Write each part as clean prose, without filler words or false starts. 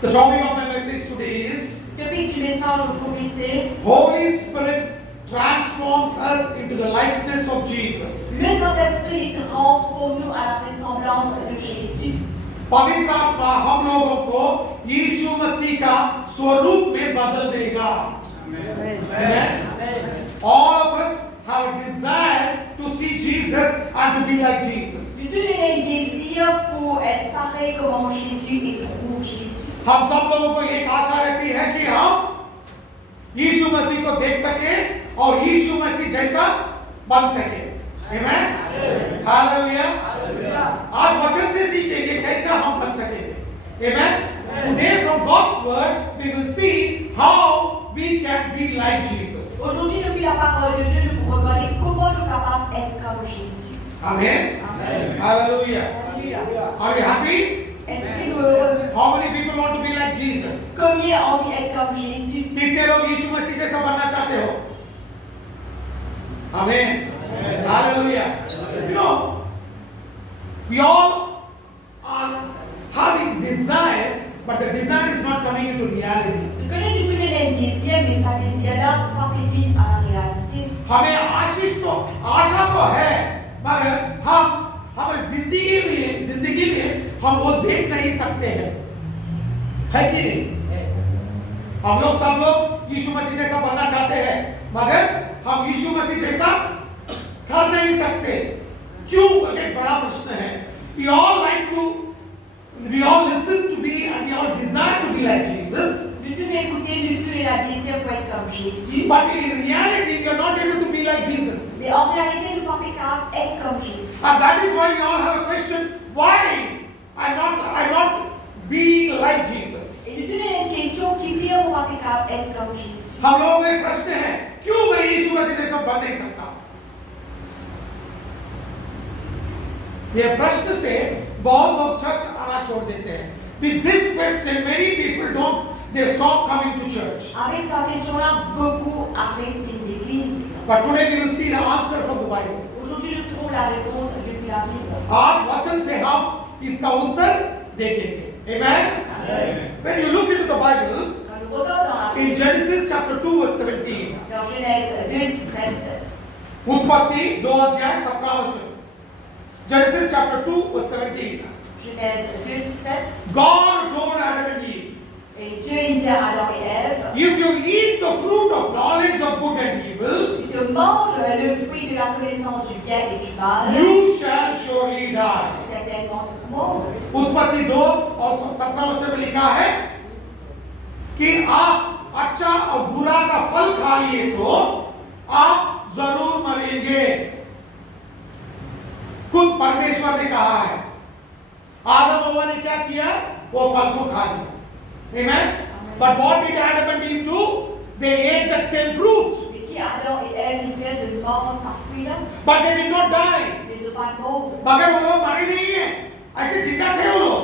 The topic of my message today is Topik du message aujourd'hui c'est Holy Spirit transforms us into the likeness of Jesus. le Saint-Esprit transforme nous à la ressemblance de Jésus. पवित्र आत्मा हम लोगों को यीशु मसीह का स्वरूप में बदल देगा. Amen. All of us have a desire to see Jesus and to be like Jesus. Nous tous avons un désir pour être pareil comme Jésus et pour Jésus. हम सब लोगों को एक आशा रहती है कि हम यीशु मसीह को देख सके और यीशु मसीह जैसा बन सके. Amen. Hallelujah. आज वचन से सीखेंगे कैसे हम बन सकेंगे. Amen. Today from God's word we will see how we can be like Jesus. Aujourd'hui, depuis la parole de Dieu, nous pouvons regarder comment nous sommes capables d'être comme Jésus. Amen. Amen. Hallelujah. Alléluia. Are we happy? Est-ce que nous heureux? How many people want to be like Jesus? Combien ont envie d'être comme Jésus? कितने लोग यीशु मसीह जैसा बनना चाहते हो? Amen. Hallelujah. You know, we all are having desire, but the desire is not coming into reality. Nous connaissons tous les désirs, mais ça désir-là ne peut pas vivre à la réalité. हमें आशा तो है, मगर हम हमारी जिंदगी में हम वो देख नहीं सकते हैं, है कि नहीं? हम लोग सब लोग यीशु मसीह जैसा बनना चाहते हैं, मगर हम यीशु मसीह जैसा कर नहीं सकते. क्यों? एक बड़ा प्रश्न है. We all listen to be and we all desire to be like Jesus. Nous tous écouter, nous tous la désir pour être comme Jésus. But in reality, we are not able to be like Jesus. Mais en réalité, nous ne sommes pas capables d'être comme Jésus. And that is why we all have a question: why I'm not being like Jesus? Et nous tous une question qui vient pour pas capable d'être comme Jésus. हम लोगों का एक प्रश्न है, क्यों मैं यीशु मसीह जैसा बन नहीं सकता? ये प्रश्न से बहुत लोग चर्च आना छोड़ देते हैं. With this question, many people they stop coming to church. Avec cette question-là, beaucoup arrêtent l'église. But today we will see the answer from the Bible. Aujourd'hui, nous trouvons la réponse depuis la Bible. आज वचन से हम इसका उत्तर देखेंगे. Amen. When you look into the Bible, Quand nous regardons dans la in Bible, Genesis chapter 2 verse 17, dans Genèse 2:17, उत्पत्ति 2 अध्याय 17 वचन. Genesis chapter 2 verse 17. Genèse 2:17, God told Adam and Eve, et Dieu dit à Adam et Ève, if you eat the fruit of knowledge of good and evil, si tu manges le fruit de la connaissance du bien et du mal, you shall surely die. certainement tu mourras. उत्पत्ति 2 और 17 वचन में लिखा है कि आप अच्छा और बुरा का फल खा लिए तो आप जरूर मरेंगे. खुद परमेश्वर ने कहा है. आदम और हवा ने क्या किया? वो फल को खा लिया. Amen. But what did Adam and Eve do? They ate that same fruit. Et qui Adam et Ève ils faisaient ce fruit-là, But they did not die. mais ils ne sont pas morts. मगर वो लोग मरे नहीं है. ऐसे जिंदा थे वो लोग.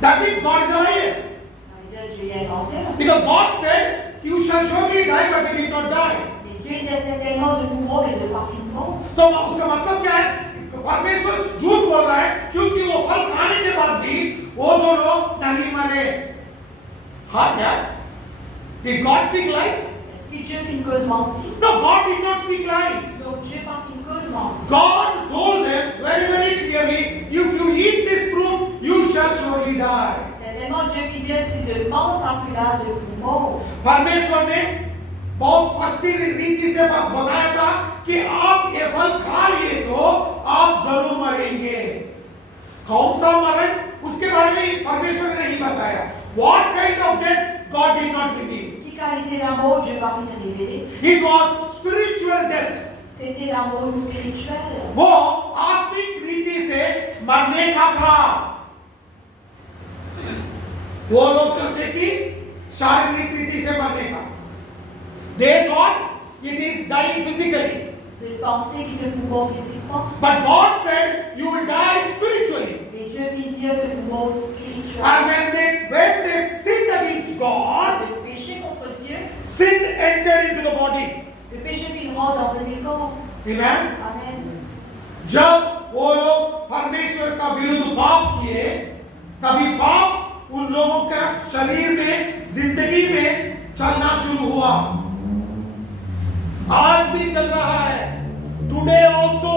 That means God is alive. Ça veut dire Dieu est mort. Because God said, you shall surely die, but they did not die. Mais Dieu dit certainement je mourrai, mais je ne vais pas finir. तो उसका मतलब क्या है? परमेश्वर झूठ बोल रहा है क्योंकि वो फल खाने के बाद भी वो दोनों नहीं मरे. हाँ क्या? Did God speak lies? Est-ce que Dieu fait une cause mentie? No, God did not speak lies. Donc Dieu n'a pas fait une cause mentie. God told them very, very clearly, if you eat this fruit, you shall surely die. Certainement Dieu veut dire si je mange ce fruit-là, je vais mourir. परमेश्वर ने बहुत स्पष्ट रीति से बताया था कि आप ये फल खा लिए तो आप जरूर मरेंगे. कौन सा मरण उसके बारे में परमेश्वर ने नहीं बताया. What kind of death God did not reveal. Qui qualité la mort Dieu va finir révéler? It was spiritual death. C'était la mort spirituelle. वो आत्मिक रीति से मरने का था. वो लोग सोचे कि शारीरिक रीति से मरने का. They thought it is dying physically. Je pensais qu'ils se mourront physiquement. But God said you will die spiritually. Mais Dieu veut dire que nous mourons spirituellement. And when they sinned against God, Le péché contre Dieu, sin entered into the body. le péché vient rentrer dans un corps. Amen. Amen. जब वो लोग परमेश्वर का विरुद्ध पाप किए, तभी पाप उन लोगों का शरीर में, जिंदगी में चलना शुरू हुआ। आज भी चल रहा है। Today also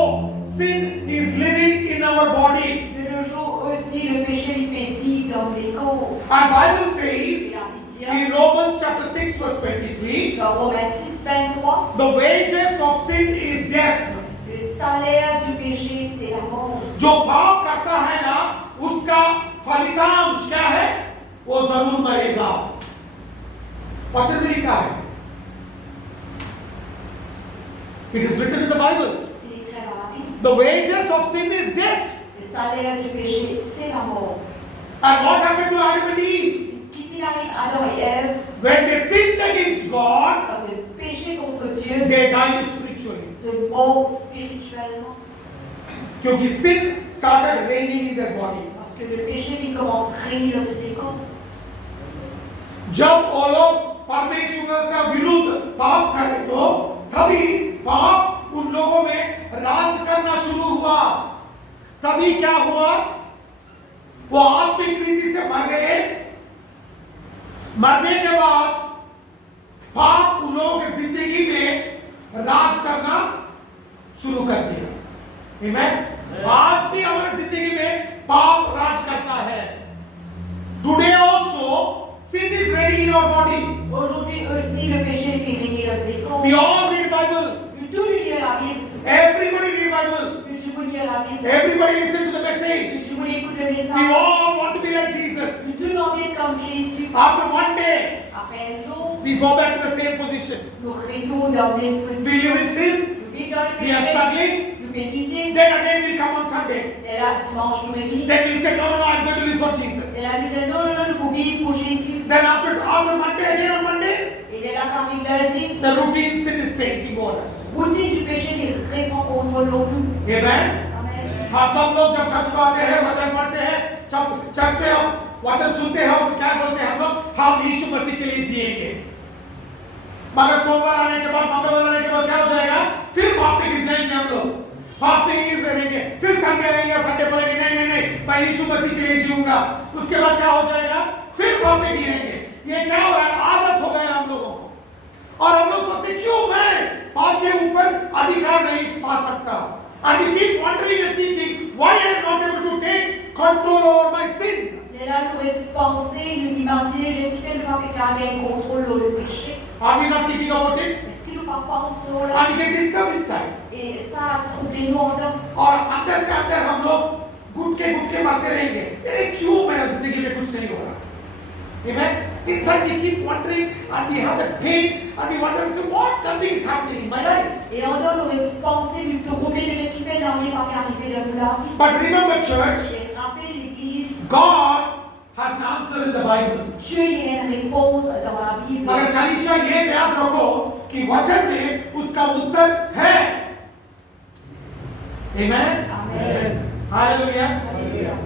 sin is living in our body. De nos jours aussi, le péché il fait vivre dans les corps. Our Bible says Il a envie de dire, in Romans chapter 6 verse 23, dans Romains 6, 23, the wages of sin is death. le salaire du péché, c'est la mort. जो पाप करता है ना, उसका फलितांश क्या है? वो जरूर मरेगा। वचन में लिखा है। It is written in the Bible. Il est écrit dans la Bible. The wages of sin is death. Le salaire du péché, c'est la mort. And what happened to Adam and Eve? Qu'est-ce qu'il arrive à Adam et Ève When they sinned against God, quand ils ont péché contre Dieu, they died spiritually. ils sont morts spirituellement. क्योंकि sin started reigning in their body. Parce que le péché il commence à régner dans ce corps. जब वो लोग परमेश्वर का विरुद्ध पाप करे तो तभी पाप उन लोगों में राज करना शुरू हुआ। तभी क्या हुआ? वो आत्मिक रीति से मर गए। मरने के बाद पाप उन लोगों की जिंदगी में राज करना शुरू कर दिया। आमीन। आज भी हमारी जिंदगी में पाप राज करता है। Today also sin is reigning in our body. Aujourd'hui aussi, le péché fait régner dans les corps. We all read Bible. Tout le lire la Bible. Everybody read Bible. Je vous lire la Bible. Everybody listen to the message. Je vous écoute le We message. all want to be like Jesus. Tout le monde est comme Jésus. After one day, Après un jour, we go back to the same position. nous retournons dans les We live positions. in sin. Nous vivons dans le We are péché. struggling. Nous pénitons. Then again we'll come on Sunday. Et là, dimanche, nous venons. Then we'll say, no, no, no, I'm going to live for Jesus. Et là, nous disons, non, non, non, nous vivons pour Jésus. Then after Monday, again on Monday, Et dès là, quand il lundi, the routine sin is taking on us. routine du péché, il répond contre nous. Amen. Amen. आप सब लोग जब church को आते हैं, वचन पढ़ते हैं, जब चर्च में हम वचन सुनते हैं तो क्या बोलते हैं हम लोग? हम यीशु मसीह के लिए जिएंगे। मगर सोमवार आने के बाद, मंगलवार आने के बाद क्या हो जाएगा? फिर पाप में गिर जाएंगे हम लोग। पाप में ही रहेंगे। फिर संडे आएंगे और संडे बोलेंगे नहीं नहीं नहीं, मैं यीशु मसीह के लिए जीऊंगा। उसके बाद क्या हो जाएगा? फिर पाप में गिरेंगे। ये क्या हो रहा है? आदत हो गया हम लोगों को। और हम लोग सोचते क्यों मैं पाप के ऊपर अधिकार नहीं पा सकता? And we keep wondering and thinking, why I am not able to take control over my sin? Et là, nous restons penser, nous imaginer, j'ai quitté le pape qui a un contrôle sur le péché. Are we not thinking about it? Est-ce que nous pas pensons là? And we get disturbed inside. Et ça a troublé nous en dedans. और अंदर से अंदर हम लोग गुटके मरते रहेंगे। अरे क्यों मेरा जिंदगी में कुछ नहीं हो रहा? Amen. Inside we keep wondering and we have that pain and we wonder and say, what? Nothing is happening in my life. Et en dedans, nous restons penser, nous te troublé de ce qui fait dans les pas arrivé dans la vie. But remember, church, Et rappelez l'église, God has an answer in the Bible. Dieu il y a une réponse dans la Bible. मगर कलीसिया ये याद रखो कि वचन में उसका उत्तर है। Amen. Amen. Hallelujah. Alléluia.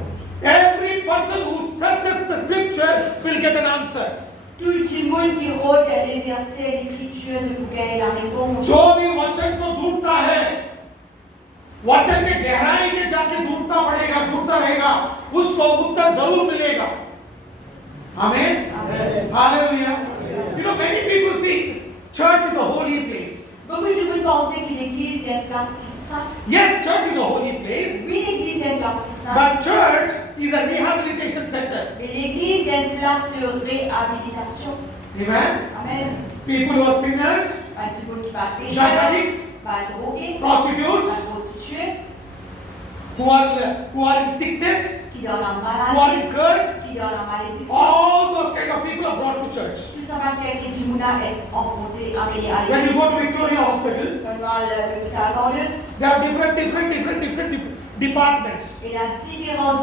Every person who searches the scripture will get an answer. Tout le monde qui regarde les versets, l'écriture, c'est pour gagner la réponse. जो भी वचन को ढूंढता है, वचन के गहराई के जाके ढूंढता रहेगा, उसको उत्तर जरूर मिलेगा। Amen. Amen. Hallelujah. You know, many people think church is a holy place. Beaucoup de monde pensent que l'église est une place qui est sainte. Yes, church is a holy place, Oui, l'église est une place qui est sainte. but church is a rehabilitation center. Mais l'église est une place de réhabilitation. Amen. Amen. People who are sinners, Pas du monde qui va pécher, drug addicts, pas drogué, prostitutes, pas prostitué, who are in sickness, qui dans la who are in maladie, curse, qui dans la malédiction. all those kind of people are brought to church. Tout ça va quelqu'un qui nous a été emporté, amené à When you l'église. go to Victoria Hospital, Quand on va à l'hôpital Cornus, there are different departments. il y a différents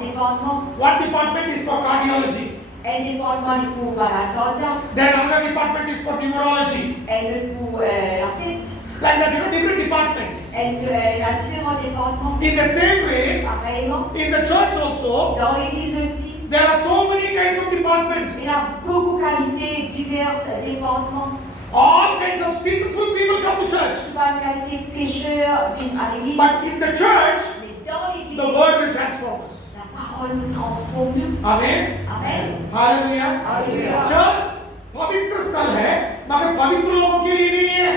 départements. One department is for cardiology. Un département pour la cardiaque, Then another department is for neurology. un autre pour la tête. Like that, different departments. Il y a différents départements. In the same way, Pareillement, in the church also, dans l'église aussi, there are so many kinds of departments. il y a beaucoup de qualités, diverses départements. All kinds of sinful people come to church. Pas de qualité pécheur viennent à l'église. But in the church, Mais dans l'église, the word will transform us. la parole parole nous transforme. आमीन, Amen. Hallelujah. Hallelujah. Church पवित्र स्थल है, मगर पवित्र लोगों के लिए नहीं है।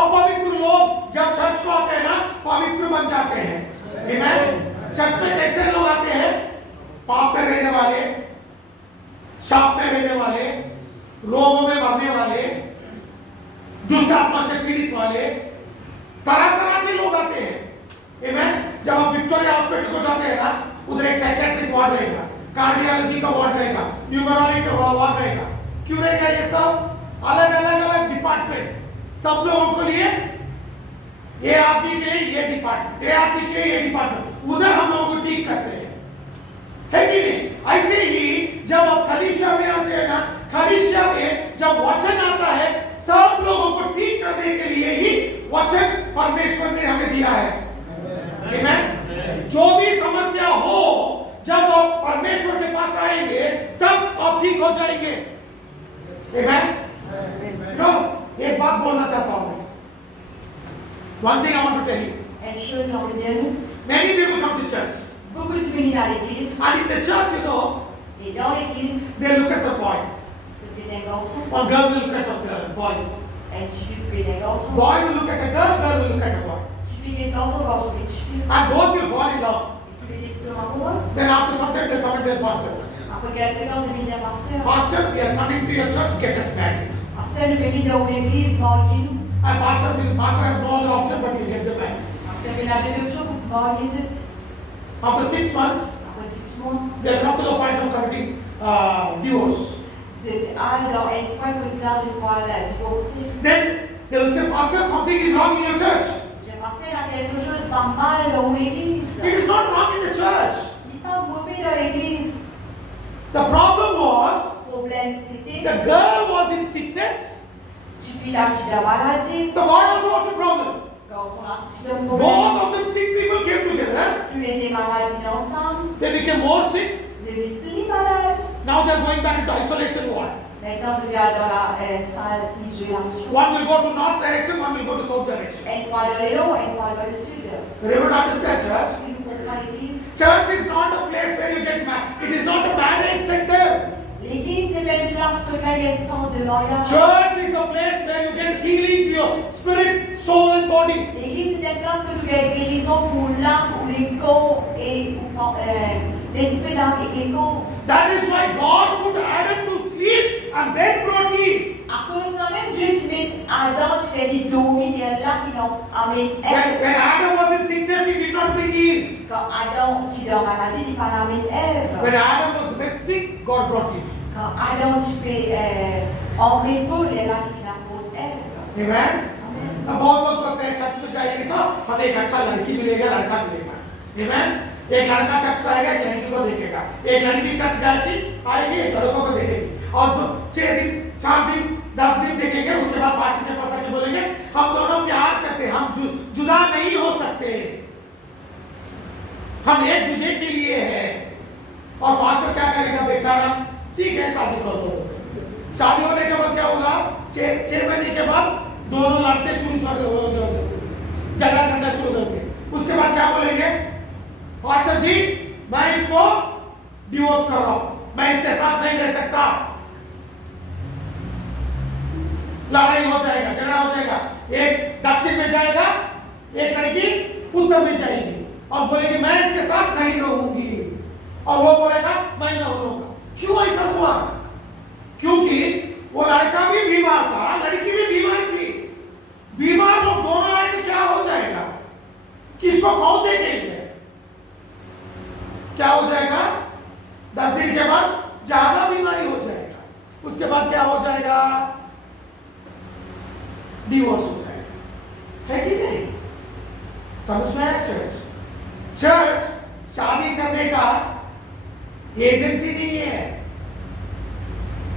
अपवित्र लोग जब चर्च को आते हैं ना, पवित्र बन जाते हैं। आमीन। चर्च में कैसे लोग आते हैं? पाप में रहने वाले, शाप में रहने वाले, रोगों में मरने वाले, दुष्ट आत्मा से पीड़ित वाले, तरह तरह के लोग आते हैं। आमीन। जब आप विक्टोरिया हॉस्पिटल को जाते हैं ना, उधर एक साइकियाट्रिक वार्ड रहेगा, कार्डियोलॉजी का वार्ड रहेगा, न्यूमरोलॉजी का वार्ड रहेगा। क्यों रहेगा ये सब? अलग अलग डिपार्टमेंट, सब लोगों के लिए, ये आदमी के लिए ये डिपार्टमेंट, ये आदमी के लिए ये डिपार्टमेंट, उधर हम लोगों को ठीक करते हैं, है कि नहीं? ऐसे ही जब आप कलीसिया में आते हैं ना, कलीसिया में जब वचन आता है, सब लोगों को ठीक करने के लिए ही वचन परमेश्वर ने हमें दिया है। आमीन। जो भी समस्या हो, जब आप परमेश्वर के पास आएंगे, तब आप ठीक हो जाएंगे। आमीन। एक बात बोलना चाहता हूं मैं। One thing I want to tell you. Une chose en deuxième, Many people come to church, beaucoup de venus à l'église, and in the church, et dans l'église, they look at the boy. tu fais des garçons, One girl will look at a girl, boy. et tu fais des garçons, Boy will look at a girl, girl will look at a boy. tu fais des garçons, garçons, et tu fais, And both will fall in love. et tu fais des tours amoureux. Then after some time they'll come and tell pastor, Après quelques temps, je vais dire, pasteur, Pastor, we are coming to your church, get us married. pasteur, nous venons dans l'église, mariez-nous. And pastor has no other option but he'll get them married. Pasteur, il a deux options pour marier les autres. After 6 months, Après 6 mois, they'll come to the point of committing divorce. vous êtes dans un point que vous êtes pour la divorcer. Then they will say, Pastor, something is wrong in your church. J'ai pensé à quelque chose pas mal dans l'église. It is not wrong in the church. Il n'est pas mauvais dans l'église. The problem was, Le problème c'était, the girl was in sickness, tu vis la maladie, the boy also was a problem. garçon a si le problème. Both of them sick people came together, Plus les malades viennent ensemble, they became more sick. je vis plus malade. Now they are going back into isolation ward. Maintenant, je vais dans la salle d'isolation. One will go to north direction, one will go to south direction. Elle va dans le nord, elle va dans le sud. Remember, understand, church? Une pour l'église. Church is not a place where you get married. It is not a marriage center. L'église, c'est pas une place que là, il y a le centre de mariage. Church is a place where you get healing to your spirit, soul and body. L'église, c'est une place que tu as guérison pour l'âme, pour les corps et pour l'esprit, l'âme et les corps. That is why God put Adam to sleep and then brought Eve. À cause de ça même, Dieu se met Adam, tu fais des dormir, il y a là qui l'ont amené. When Adam was in sickness, he did not bring Eve. Quand Adam, tu dans la maladie, il n'a pas amené Ève. When Adam was resting, God brought Eve. Quand Adam, tu fais en repos, il y a là qui l'apporte Ève. Amen. अब बहुत लोग सोचते हैं church में जाएंगे तो हमें एक अच्छा लड़की मिलेगा, लड़का मिलेगा। Amen. एक लड़का चर्च में आएगा, एक लड़की को देखेगा। एक लड़की चर्च जाएगी, आएगी, एक लड़कों को देखेगी। और 6 दिन, 4 दिन, 10 दिन देखेंगे, उसके बाद पास्टर के पास आके बोलेंगे, हम दोनों प्यार करते हैं, हम जुदा नहीं हो सकते, हम एक दूसरे के लिए हैं। और पास्टर क्या करेगा बेचारा? ठीक है, शादी कर लो। शादी होने के बाद क्या होगा? 6 महीने के बाद दोनों लड़ते शुरू झगड़ा करना शुरू करेंगे। उसके बाद क्या बोलेंगे? पास्टर जी, मैं इसको डिवोर्स कर रहा हूं, मैं इसके साथ नहीं रह सकता। लड़ाई हो जाएगा, झगड़ा हो जाएगा। एक दक्षिण में जाएगा, एक लड़की उत्तर में जाएगी और बोलेगी मैं इसके साथ नहीं रहूंगी, और वो बोलेगा मैं नहीं रहूंगा। क्यों ऐसा हुआ? क्योंकि वो लड़का भी बीमार था, लड़की भी बीमार थी। बीमार लोग दोनों आए तो क्या हो जाएगा? किसको कौन देखेंगे? क्या हो जाएगा? 10 दिन के बाद ज्यादा बीमारी हो जाएगा। उसके बाद क्या हो जाएगा? डिवोर्स हो जाएगा, है कि नहीं? समझ में आया? चर्च शादी करने का एजेंसी नहीं है।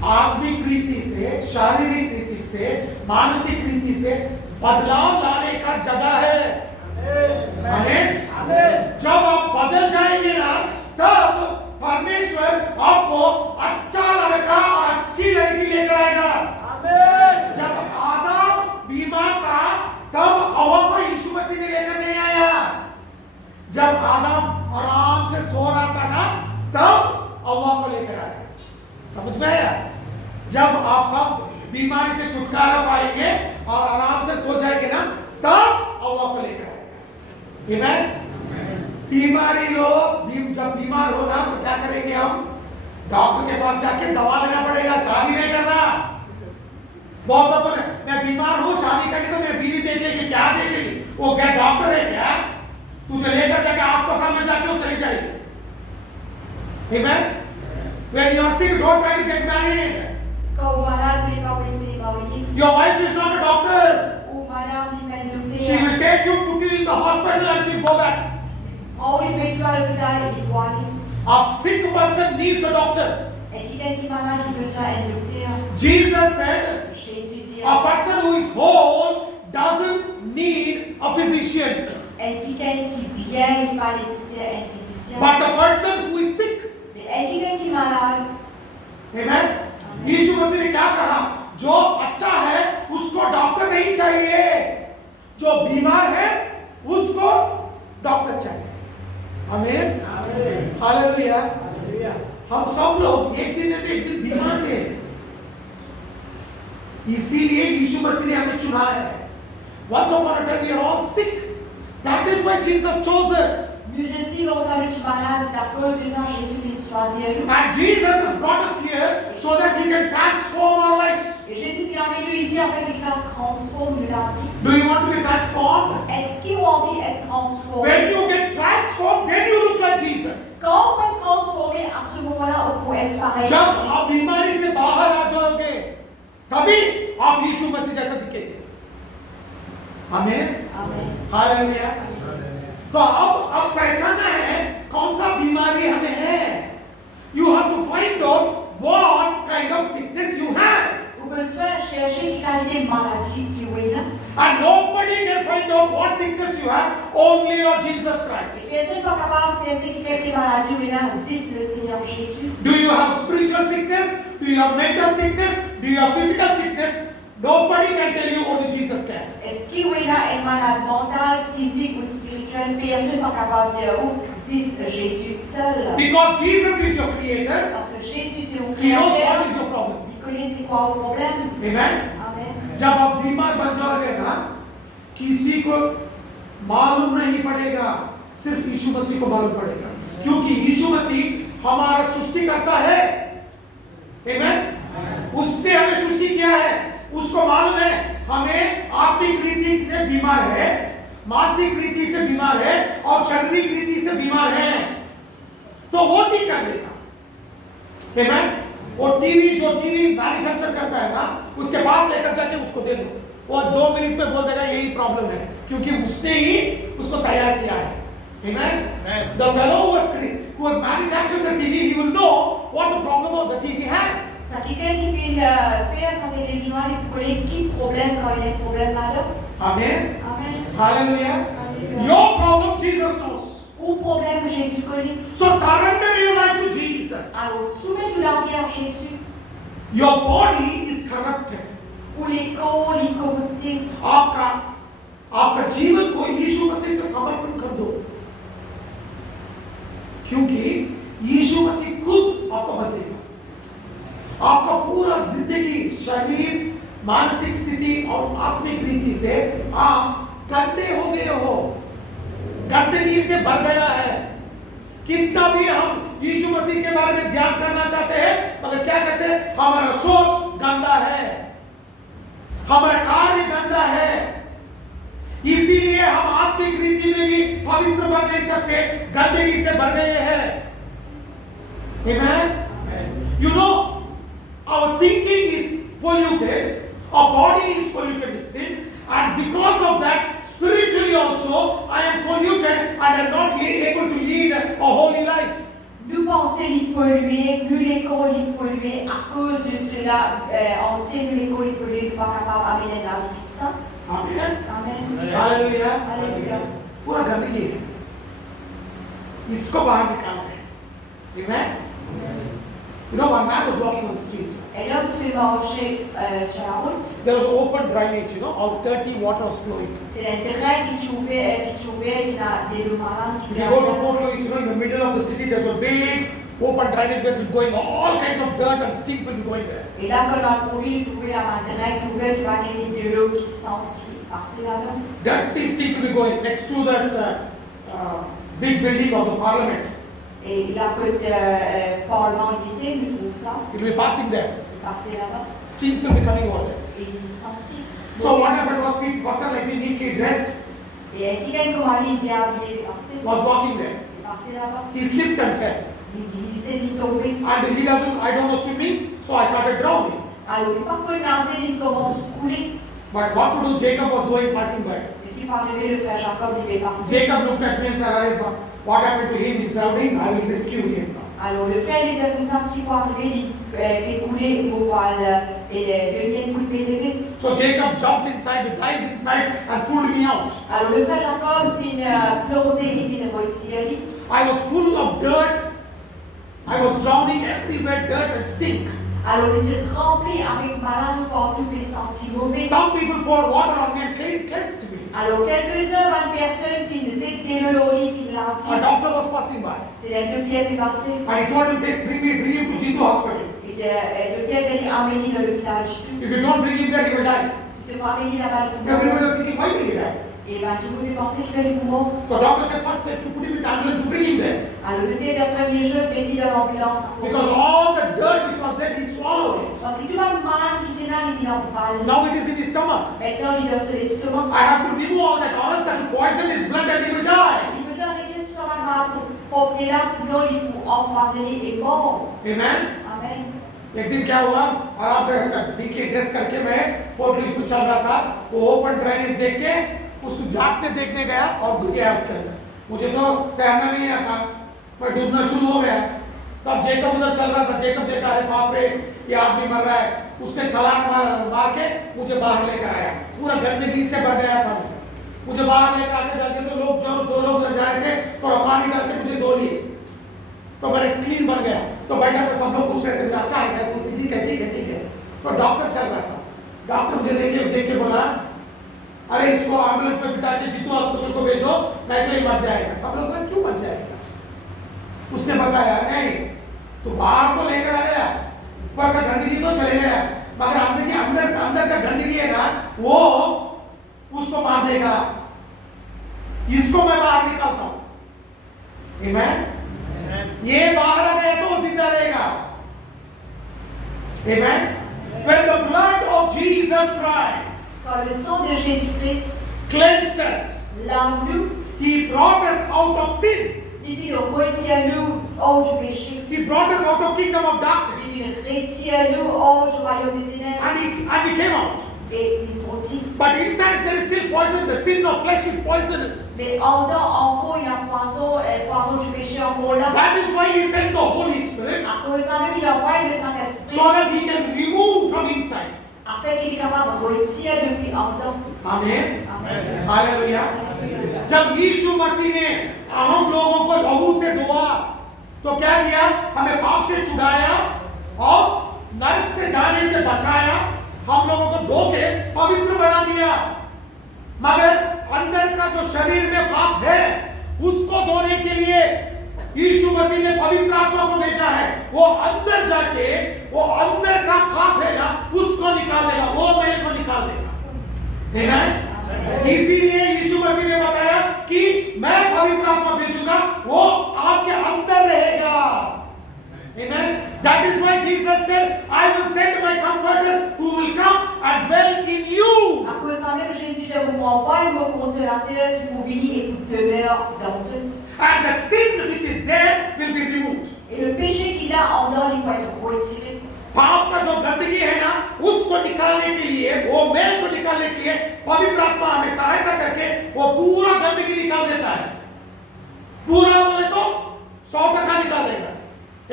आत्मिक रीति से, शारीरिक रीति से, मानसिक रीति से बदलाव लाने का जगह है। आमीन। जब आप बदल जाएंगे ना, तब परमेश्वर आपको अच्छा लड़का और अच्छी लड़की लेकर आएगा। जब आदम बीमार था, तब हव्वा को यीशु मसीह ने लेकर नहीं आया। जब आदम आराम से सो रहा था ना, समझ में आया? जब आप सब बीमारी से छुटकारा पाएंगे और आराम से सो जाएंगे ना, तब हवा को लेकर आएगा। आमीन। बीमारी लोग जब बीमार हो ना तो क्या करेंगे? हम डॉक्टर के पास जाके दवा लेना पड़ेगा, शादी नहीं करना। बहुत लोग बोले मैं बीमार हूं, शादी करनी तो मेरी बीवी देख लेगी। क्या देख लेगी? वो क्या डॉक्टर है क्या? तुझे लेकर जाके अस्पताल में जाके वो चली जाएगी। Amen? When you are sick, don't try to get married. Quand vous malade, vous n'êtes pas pressé de marier. Your wife is not a doctor. Ou madame, vous n'êtes pas une She will take you, put you in the hospital and she will go back. On lui met à l'hôpital et il doit aller. A sick person needs a doctor. Et quelqu'un qui est malade, il a besoin d'un docteur. Jesus said, Jésus dit, a person who is whole doesn't need a physician. et quelqu'un qui est bien, il n'est pas nécessaire un physicien. But the person who is sick. Mais quelqu'un qui est malade. Amen? यीशु मसीह ने क्या कहा? जो अच्छा है उसको doctor नहीं चाहिए, जो बीमार है उसको डॉक्टर चाहिए। आमीन। हालेलुया। हम सब लोग एक दिन नहीं एक दिन बीमार थे, इसीलिए यीशु मसीह ने हमें चुना है। Once upon a time we are all sick. That is why Jesus chose us. Nous aussi, longtemps, nous sommes malades, c'est à cause de ça Jésus-Christ choisit nous. And Jesus has brought us here so that He can transform our lives. Et Jésus qui a mis nous ici afin qu'il transforme la vie. Do you want to be transformed? Est-ce qu'ils ont envie d'être transformés? When you get transformed, then you look like Jesus. Quand on est transformé, à ce moment-là, on peut être pareil. जब आप बीमारी से बाहर आ जाओगे, तभी आप यीशु मसीह जैसा दिखेंगे। आमीन। Amen. हालेलुया। तो अब पहचाना है कौन सा बीमारी हमें है। You have to find out what kind of sickness you have. Vous besoin chercher quelle qualité de maladie qui est là. And nobody can find out what sickness you have, only Lord Jesus Christ. Personne n'est pas capable de chercher quelle qualité de maladie qui est là, juste le Seigneur Jésus. Do you have spiritual sickness? Do you have mental sickness? Do you have physical sickness? Nobody can tell you, only Jesus can. Est-ce qu'il y a un malade mental, physique ou spirituel? Personne n'est pas capable de dire, oh, juste Jésus seul. Because Jesus is your creator. Parce que Jésus c'est mon He knows créateur. what is your problem. Il connaît c'est quoi vos problèmes. Amen. Amen. जब आप बीमार बन जाओगे ना, किसी को मालूम नहीं पड़ेगा, सिर्फ यीशु मसीह को मालूम पड़ेगा, क्योंकि यीशु मसीह हमारा सृष्टि करता है। Amen. उसने हमें सृष्टि किया है, उसको मालूम है हमें आत्मिक रीति से बीमार है, मानसिक रीति से बीमार है और शारीरिक रीति से बीमार है, तो वो ठीक कर देगा। Amen. वो जो टीवी मैन्युफैक्चर करता है ना, उसके पास लेकर जाके उसको दे दो, वो 2 मिनट में बोल देगा यही प्रॉब्लम है, क्योंकि उसने ही उसको तैयार किया है। Amen. The fellow who was manufactured the TV, he will know what the problem of the TV has. C'est quelqu'un qui fait sa télévision, il connaît qui problème quand il y a un problème là-dedans. Amen. Amen. Hallelujah. Your problem Jesus knows. Ou problème Jésus connaît. So surrender your life to Jesus. Alors soumettez la vie à Jésus. Your body is corrupted. Ou les corps, les corruptés. आपका जीवन को यीशु मसीह को समर्पण कर दो, क्योंकि यीशु मसीह खुद आपको बदलेगा। आपका पूरा जिंदगी, शरीर, मानसिक स्थिति और आत्मिक रीति से आप गंदे हो गए हो, गंदगी से भर गया है। कितना भी हम यीशु मसीह के बारे में ध्यान करना चाहते हैं, मगर क्या करते हैं? हमारा सोच गंदा है, हमारा कार्य गंदा है, इसीलिए हम आत्मिक रीति में भी पवित्र बन नहीं सकते, गंदगी से भर गए हैं। Amen. You know, our thinking is polluted, our body is polluted with sin, and because of that, spiritually also, I am polluted and I am not able to lead a holy life. Nous pensons les polluer, nous les corps les polluer, à cause de cela, on tient les corps les polluer, nous pas capable d'amener la vie sainte. Amen. Amen. Hallelujah. Alléluia. पूरा गंदगी है, इसको बाहर निकालना है। Amen. You know, one man was walking on the street. Et là, tu peux marcher sur la route. There was open drainage, you know, all the dirty water was flowing. C'est un terrain qui est ouvert, il y a des eaux marines qui If you go to Port Louis, you know, in the middle of the city, there's a big open drainage will be going, all kinds of dirt and stink will be going there. Et là, comme un produit, vous trouvez la draine ouverte, tu vas gagner de l'eau qui sentit passer là-dedans. Dirty stink will be going next to that big building of the parliament. Et là, côté Parlement était, nous trouvons ça. It will be passing there. Passer là-bas. Stink will be coming over there. Et il sentit. So what happened was, person like me, neatly dressed, Et quelqu'un comme Ali, bien habillé, passé. was walking there. Passé là-bas. He slipped and fell. Il glissait, il tombait. And he doesn't, I don't know swimming, so I started drowning. Alors, il n'a pas pu nager, il commence à couler. But what to do? Jacob was going, passing by. Et puis, par le frère Jacob, il est passé. Jacob looked at me and said, "Arey, what happened to him? He's drowning. I will rescue him now." Alors, le frère des Jacob qui va arriver, il fait couler pour devenir coupé de vie. So Jacob jumped inside, dived inside, and pulled me out. Alors, le frère Jacob vient plonger, il vient retirer. I was full of dirt. I was drowning everywhere, dirt and stink. Alors, il est rempli avec malade partout et senti mauvais. Some people poured water on me and cleansed me. Alors, quelques-uns, 20 personnes qui nous étaient de l'eau, qui nous A l'avaient. doctor was passing by. C'est la docteur qui est passé. And he told him, bring him to Jitu hospital. Et le docteur est amené dans l'hôpital. If you don't bring him there, he will die. Si tu ne pas amener là-bas, Everybody was thinking, why will he die? et ben, tout le monde pensait qu'il fallait mourir. So doctor said, first you put him in the ambulance, bring him there. Alors, le docteur, la première chose, c'est qu'il dans l'ambulance. Because all the dirt which was there, he swallowed it. Parce que tout le malade qui était là, il vient en val. Now it is in his stomach. Maintenant, il est sur l'estomac. I have to remove all that, or else that will poison his blood and he will die. Il besoin d'arrêter tout ça malade pour porter là, sinon il peut empoisonner et mort. Amen. Amen. एक दिन क्या हुआ, आराम से नीचे dress करके मैं पोर्टलिस में चल रहा था, वो ओपन ड्रेनेज देख के उसको झांकने देखने गया और गिर गया उसके अंदर। मुझे तो तैरना नहीं आता, मैं डूबना शुरू हो गया। तब जेकब उधर चल रहा था, जेकब देखा, अरे बाप रे, ये आदमी मर रहा है। उसने छलांग मार के मुझे बाहर लेकर आया, पूरा गंदगी से भर गया था मैं। मुझे बाहर लेकर आके जाते तो लोग जो लोग उधर जा रहे थे, थोड़ा पानी डाल के मुझे धो लिए, तो मैंने क्लीन बन गया। तो बैठा तो सब लोग पूछ रहे थे, अच्छा है क्या, तू ठीक है, ठीक है, ठीक है। तो डॉक्टर चल रहा था, डॉक्टर मुझे देख के बोला, अरे इसको एम्बुलेंस में बिठा के जीतू हॉस्पिटल को भेजो, नहीं तो ये मर जाएगा। सब लोग बोले, क्यों मर जाएगा? उसने बताया, नहीं तो बाहर को लेकर आया, ऊपर का गंदगी तो चले गया, मगर अंदर का गंदगी है ना, वो उसको मार देगा। इसको मैं बाहर निकालता हूं। आमीन। ये बाहर आ गया तो जिंदा रहेगा। Amen. When the blood of Jesus Christ Quand le sang de Jésus-Christ cleansed us, lave-nous, He brought us out of sin. il nous retient nous hors du péché. He brought us out of kingdom of darkness, Il retient nous hors du royaume des ténèbres. and he came out. Et ils sont aussi. But inside there is still poison. The sin of flesh is poisonous. Mais en dedans, encore, il y a un poison du péché encore là. That is why He sent the Holy Spirit, À cause de ça, même, il envoie le Saint-Esprit so that He can remove from inside. afin qu'il est capable de retirer depuis en dedans. Amen. Amen. Hallelujah. जब यीशु मसीह ने हम लोगों को लहू से धोआ, तो क्या किया? हमें पाप से छुड़ाया और नरक से जाने से बचाया, हम लोगों को धो के पवित्र बना दिया। मगर अंदर का जो शरीर में पाप है, उसको धोने के लिए यीशु मसीह ने पवित्र आत्मा को भेजा है। वो अंदर जाके वो अंदर का पाप है ना, उसको निकाल देगा, वो मैल को निकाल देगा। आमीन। इसीलिए यीशु मसीह ने बताया कि मैं पवित्र आत्मा भेजूंगा, वो आपके अंदर रहेगा। Amen. That is why Jesus said, I will send my comforter who will come and dwell in you. À cause de ça, même Jésus, je vous envoie mon consolateur qui vous bénit et vous demeure dans ce. And the sin which is there will be removed. Et le péché qu'il a en dedans, il va être retiré. पाप का जो गंदगी है ना, उसको निकालने के लिए, वो मैल को निकालने के लिए पवित्र आत्मा हमें सहायता करके वो पूरा गंदगी निकाल देता है। पूरा बोले तो 100% निकाल देगा।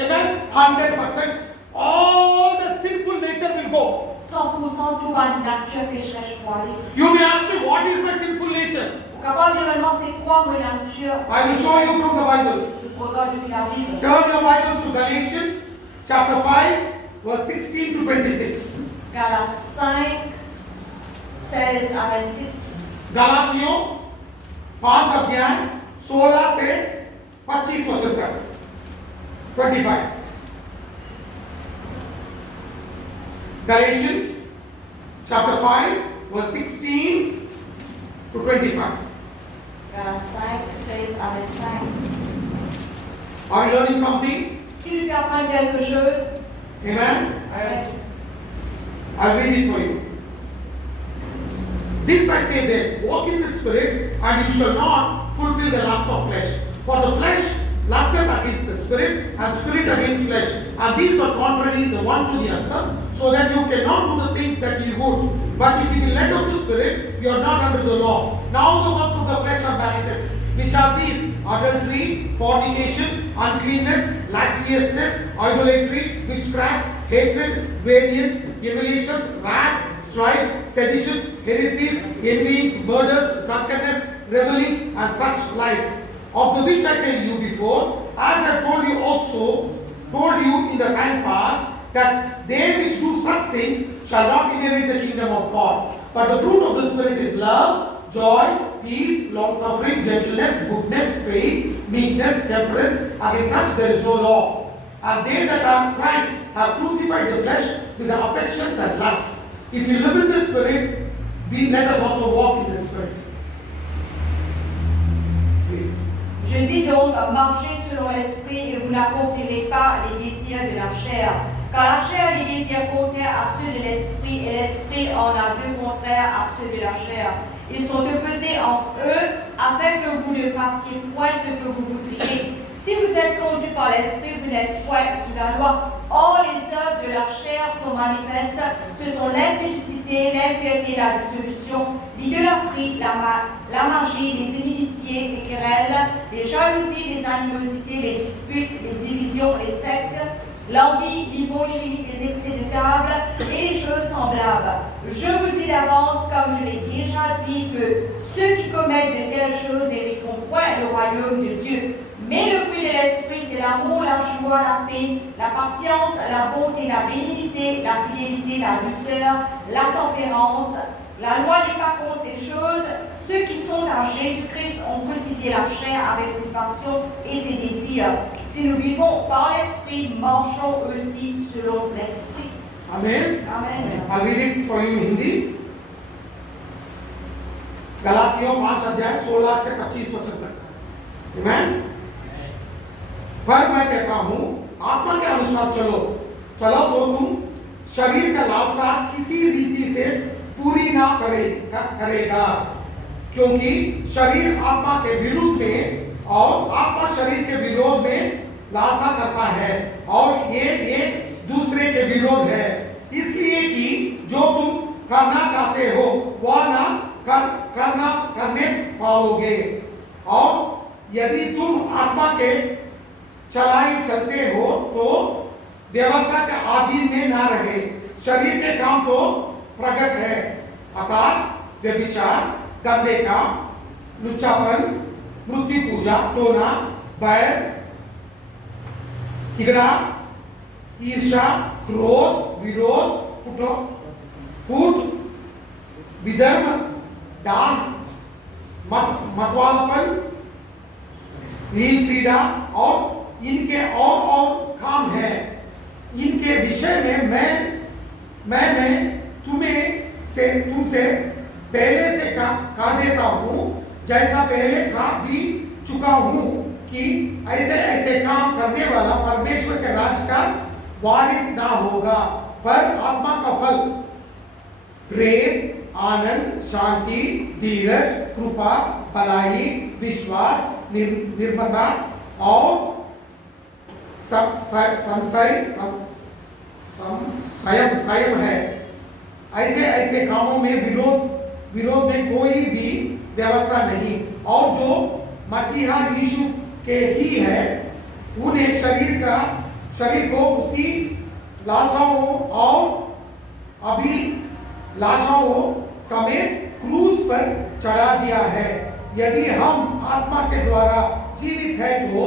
Amen. 100%. All the sinful nature will go. 100% tout ma nature pécheresse pour aller. You may ask me, what is my sinful nature? Capable de me demander c'est quoi ma nature? I will show you from the Bible. Regarde depuis la Bible. Turn your Bibles to Galatians chapter 5, verse 16 to 26. Galates 5, 16 à 26. गलातियों 5 अध्याय 16 से 25 वचन तक। 25. Galatians chapter 5 verse 16 to 25. Galates 5, 16 à 25. Are you learning something? Est-ce qu'il nous apprend quelque chose? Amen. Ouais. I'll read it for you. This I say then, walk in the Spirit, and you shall not fulfill the lust of flesh. For the flesh lusteth against the Spirit, and Spirit against flesh. And these are contrary the one to the other, so that you cannot do the things that you would. But if you be led of the Spirit, you are not under the law. Now the works of the flesh are manifest, which are these: adultery, fornication, uncleanness, lasciviousness, idolatry, witchcraft, hatred, variance, emulations, wrath, strife, seditions, heresies, envyings, murders, drunkenness, revellings, and such like, of the which I tell you before, as I told you in the time past, that they which do such things shall not inherit the kingdom of God. But the fruit of the Spirit is love, joy, peace, long-suffering, gentleness, goodness, faith, meekness, temperance. Against such there is no law. And they that are Christ have crucified the flesh with the affections and lusts. If you live in the Spirit, let us also walk in the Spirit. Je dis donc, marchez selon l'esprit et vous n'accomplirez pas les désirs de la chair. Car la chair a des désirs contraires à ceux de l'esprit et l'esprit en a deux contraires à ceux de la chair. Ils sont opposés entre eux afin que vous ne fassiez point ce que vous voudriez. Si vous êtes conduits par l'esprit, vous n'êtes point sous la loi. Or, les œuvres de la chair sont manifestes. Ce sont l'impudicité, l'impiété, la dissolution, l'idolâtrie, la magie, les initiés, les querelles, les jalousies, les animosités, les disputes, les divisions, les sectes, l'envie, l'ivrognerie, les excès de table et les choses semblables. Je vous dis d'avance, comme je l'ai déjà dit, que ceux qui commettent de telles choses n'hériteront point le royaume de Dieu. Mais le fruit de l'esprit, c'est l'amour, la joie, la paix, la patience, la bonté, la bénignité, la fidélité, la douceur, la tempérance. La loi n'est pas contre ces choses. Ceux qui sont en Jésus-Christ ont crucifié la chair avec ses passions et ses désirs. Si nous vivons par l'esprit, marchons aussi selon l'esprit. Amen. Amen. I'll read it for you in Hindi. गलातियों 5 अध्याय 16 से 25 वचन तक. Amen. पर मैं कहता हूं, आत्मा के अनुसार चलो तो तुम शरीर का लालसा किसी रीति से पूरी ना करेगा, क्योंकि शरीर आत्मा के विरुद्ध में और आत्मा शरीर के विरोध में लालसा करता है, और ये एक दूसरे के विरोध है, इसलिए कि जो तुम करना चाहते हो वह ना करने पाओगे। और यदि तुम आत्मा के चलाई चलते हो तो व्यवस्था के अधीन में ना रहे। शरीर के काम तो प्रकट है, अर्थात व्यभिचार, गंदे काम, लुच्चापन, मूर्ति पूजा, टोना, बैर, हिगड़ा, ईर्ष्या, क्रोध, विरोध, फूट, विधर्म, दाह, मतवालापन, लील क्रीड़ा और इनके और काम है। इनके विषय में मैं तुमसे पहले से कहा देता हूं, जैसा पहले कहा भी चुका हूं, कि ऐसे काम करने वाला परमेश्वर के राज्य का वारिस ना होगा। पर आत्मा का फल प्रेम, आनंद, शांति, धीरज, कृपा, भलाई, विश्वास, निर्ममता और संयम है। ऐसे कामों में विरोध में कोई भी व्यवस्था नहीं। और जो मसीहा यीशु के ही है, उन्हें शरीर को उसी लालसाओं और अभिलाषाओं समेत क्रूस पर चढ़ा दिया है। यदि हम आत्मा के द्वारा जीवित है तो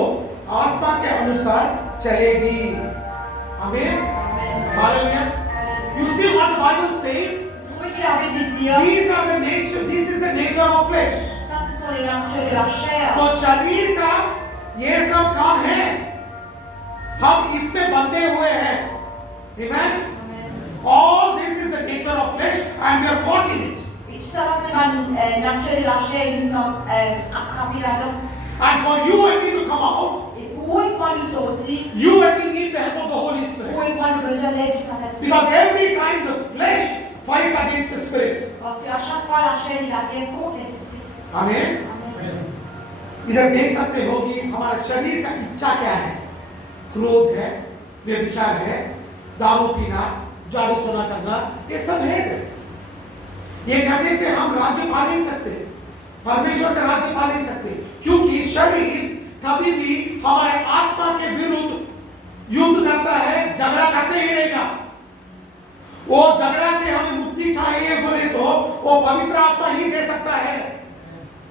आत्मा के अनुसार चलेगी। आमीन। Hallelujah. You see what the Bible says? This is the nature of flesh. Ça, ce sont les natures de la chair. तो शरीर का ये सब काम है। हम इसमें बंधे हुए हैं। Amen? All this is the nature of flesh and we are caught in it. Et tout ça, c'est la nature de la chair, nous sommes attrapés là-dedans. And for you and me to come out, Et pour eux et moi nous sortir, you and me need the help of the Holy pour Spirit. eux et moi nous besoin de l'aide du Saint-Esprit. Because every time the flesh fights against the spirit. Parce qu'à chaque fois, la chair, il a guerre contre l'esprit. Amen. Amen. इधर देख सकते हो कि हमारा शरीर का इच्छा क्या है। क्रोध है, व्यभिचार है, दारू पीना, जादू टोना करना, ये सब है इधर। ये करने से हम राज्य पा नहीं सकते, परमेश्वर का राज्य पा नहीं सकते, क्योंकि शरीर कभी भी हमारे आत्मा के विरुद्ध युद्ध करता है, झगड़ा करते ही रहेगा। वो झगड़ा से हमें मुक्ति चाहिए बोले तो वो पवित्र आत्मा ही दे सकता है।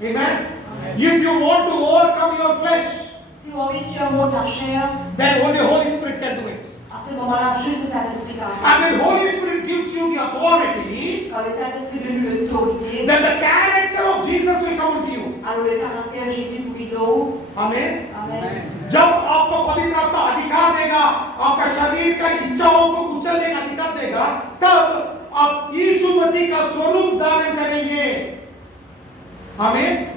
Amen. If you want to overcome your flesh, Si on réussit à monter la chair, then only Holy Spirit can do it. à ce moment-là, juste le Saint-Esprit va And when Holy Spirit gives you the authority, Quand le Saint-Esprit donne l'autorité, then the character of Jesus will come into you. alors le caractère de Jésus vous guide. Amen. Amen. जब आपको पवित्र आत्मा अधिकार देगा, आपका शरीर का इच्छाओं को कुचलने का अधिकार देगा, तब आप यीशु मसीह का स्वरूप धारण करेंगे। आमीन।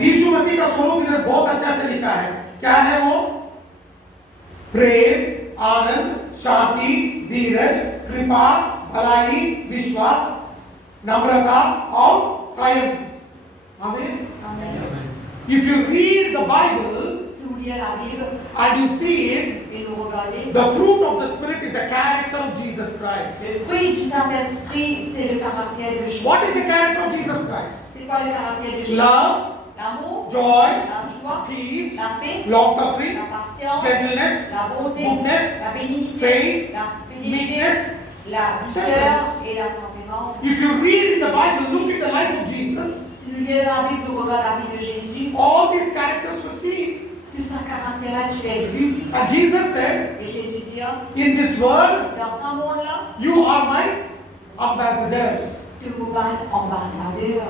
यीशु मसीह का स्वरूप इधर बहुत अच्छा से लिखा है। क्या है वो? प्रेम, आनंद, शांति, धीरज, कृपा, भलाई, विश्वास, नम्रता और संयम। आमीन। Amen. If you read the Bible Si vous lisez la Bible and you see it, et nous regardez, the fruit of the Spirit is the character of Jesus Christ. le fruit du Saint-Esprit, c'est le caractère de Jésus. What is the character of Jesus Christ? C'est quoi le caractère de Jésus? Love, L'amour, joy, la joie, peace, la paix, long suffering, la patience, gentleness, la bonté, goodness, la bénignité, faith, la fidélité, meekness, la douceur et la tempérance. If you read in the Bible, look at the life of Jesus, Si nous lisons la Bible, nous regardons la vie de Jésus, all these characters were seen. tout son caractère tu es vu. And Jesus said, Et Jésus dit, in this world, dans ce monde-là, you are my ambassadors. tu nous gagnes ambassadeur.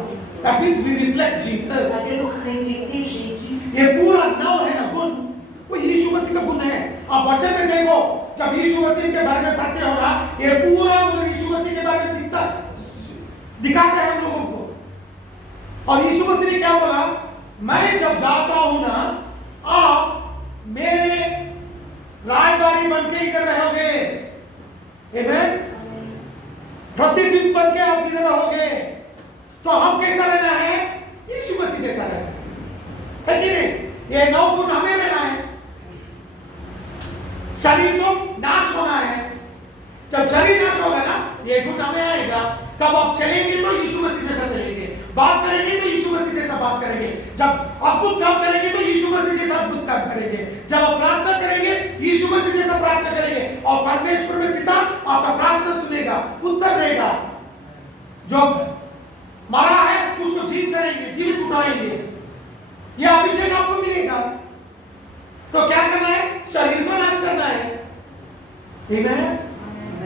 That means we reflect Jesus. C'est-à-dire nous refléter Jésus. ये पूरा नव है ना गुण, वो यीशु मसीह का गुण है। आप वचन में देखो, जब यीशु मसीह के बारे में पढ़ते हो ना, ये पूरा यीशु मसीह के बारे में दिखाता है हम लोगों को। और यीशु मसीह ने क्या बोला? मैं जब जाता हूं ना, आप मेरे रायबारी बन के इधर रहोगे। आमीन। प्रतिबिंब बन के आप इधर रहोगे। तो हम कैसा रहना है? यीशु मसीह जैसा रहना है कि नहीं? ये नौ गुण हमें रहना है। शरीर को नाश होना है। जब शरीर नाश होगा ना, ये गुण हमें आएगा। तब आप चलेंगे तो यीशु मसीह जैसा चलेंगे, बात करेंगे तो यीशु मसीह जैसा बात करेंगे, जब अद्भुत काम करेंगे तो यीशु मसीह जैसा अद्भुत काम करेंगे, जब आप प्रार्थना करेंगे यीशु मसीह जैसा प्रार्थना करेंगे, और परमेश्वर में पिता आपका प्रार्थना सुनेगा, उत्तर देगा। जो मरा है उसको जीवित करेंगे, जीवित उठाएंगे। यह अभिषेक आपको मिलेगा। तो क्या करना है? शरीर को नाश करना है। Amen.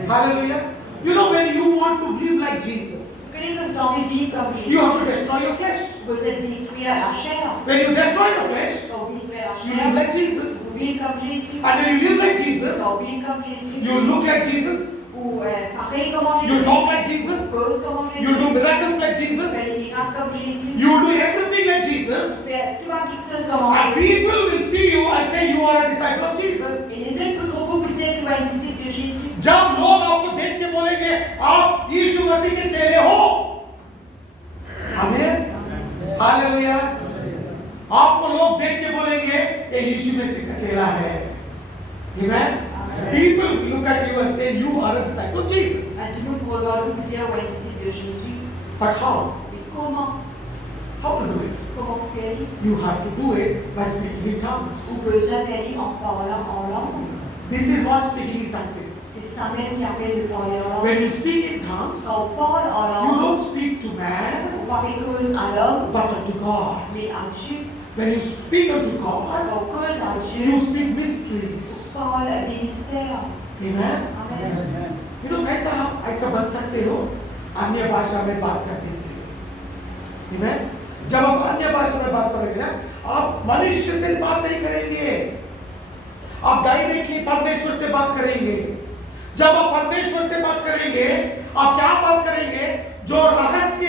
Hallelujah. You know, when you want to live like Jesus, you have to destroy your flesh. Vous êtes détruit à la chair. When you destroy the flesh, Vous vivez à la you live chair. like Jesus. Vous vivez comme Jésus. And when you live like Jesus, Vous vivez comme Jésus. you look like Jesus, Ou pareil comme you Jésus. talk like Jesus, Pose comme you Jésus. do miracles like Jesus, Fais des miracles comme Jésus. you do everything like Jesus, Fais tout à quelque chose comme and Jésus. people will see you and say you are a disciple of Jesus. Et les uns peut vous dire que vous êtes disciple de Jésus. जब लोग आपको देख के बोलेंगे आप यीशु मसीह के चेले हो, आमीन, हालेलुया। आपको लोग देख के बोलेंगे ये यीशु मसीह का चेला है। Amen. People look at you and say you are a disciple of Jesus. Tout le monde vous regarde vous dire vous êtes disciple de Jésus. But how? Mais comment? How to do it? Comment vous faire? You have to do it by speaking in tongues. Vous besoin faire en parlant en langue. This is what speaking in tongues is. C'est ça même qui appelle le parler en langue. When you speak in tongues, Quand on parle en you langue, don't speak to man, on parle cause à l'homme, but unto God. mais à Dieu. When you speak unto Quand God, on cause à Dieu, you speak mysteries. on parle des mystères. Amen. Amen. You know कैसा आप ऐसा बन सकते हो अन्य भाषा में बात करने से? Amen. जब आप अन्य भाषा में बात करेंगे ना, आप मनुष्य से बात नहीं करेंगे, आप डायरेक्टली परमेश्वर से बात करेंगे। जब आप परमेश्वर से बात करेंगे, आप क्या बात करेंगे? जो रहस्य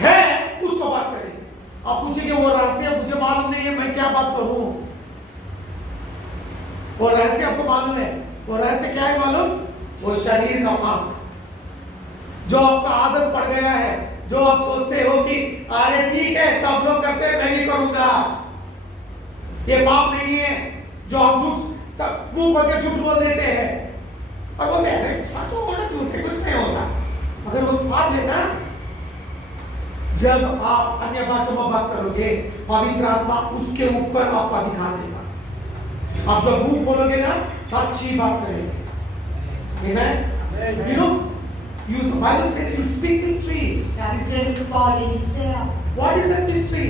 है उसको बात करेंगे। आप पूछेंगे वो रहस्य मुझे मालूम नहीं है, मैं क्या बात करूं? वो रहस्य आपको मालूम है? वो रहस्य क्या है मालूम? वो शरीर का पाप, जो आपका आदत पड़ गया है, जो आप सोचते हो कि अरे ठीक है सब लोग करते हैं मैं भी करूंगा, ये पाप नहीं है। जो हम झूठ मुंह खोल के झूठ बोल देते हैं और बोलते हैं अरे सच बोलना झूठ है, कुछ नहीं होगा, मगर वो पाप है ना। जब आप अन्य भाषा में बात करोगे, पवित्र आत्मा उसके ऊपर आपको अधिकार देगा। आप जब मुंह खोलोगे ना, सच्ची बात करेंगे। Amen. You know, the Bible says you speak mysteries. La Bible dit de parler les mystères. What is that mystery?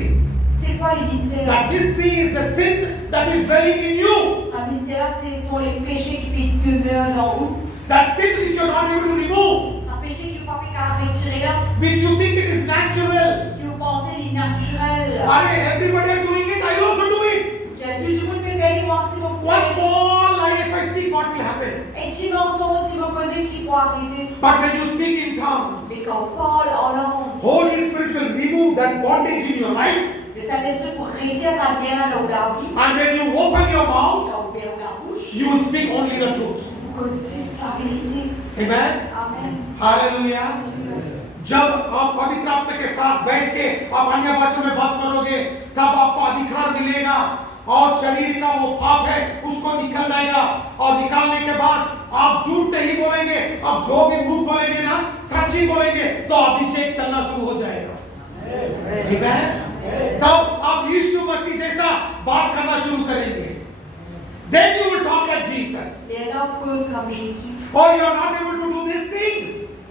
C'est quoi les mystères? That mystery is the sin that is dwelling in you. Un mystère, ce sont les péchés qui demeurent en vous. That sin which you are not able to remove, C'est un péché qui ne peut pas retirer là. which you think it is natural. Que vous pensez il est naturel. Are everybody are doing it? I also do it. Tout le monde peut faire voir si vous One pouvez. small lie, if I speak, what will happen? Et tu mensonges si vous posez qui peut arriver. But when you speak in tongues, Mais quand on parle en langue, Holy Spirit will remove that bondage in your life. le Saint-Esprit pour retirer sa bien dans la vie. And when you open your mouth, Quand on ouvre la bouche, you will speak only the truth. vous consiste la vérité. Amen. Amen. Hallelujah. जब आप पवित्र आत्मा के साथ बैठ के आप अन्य भाषा में बात करोगे, तब आपको अधिकार मिलेगा और शरीर का वो पाप है उसको निकल जाएगा। और निकालने के बाद आप झूठ नहीं बोलेंगे, अब जो भी मुंह खोलेंगे ना सच ही बोलेंगे, तो अभिषेक चलना शुरू हो जाएगा। आमेन। तब आप यीशु मसीह जैसा बात करना शुरू करेंगे। Then you will talk like Jesus. Et alors, cause comme Jésus. Oh, you are not able to do this thing.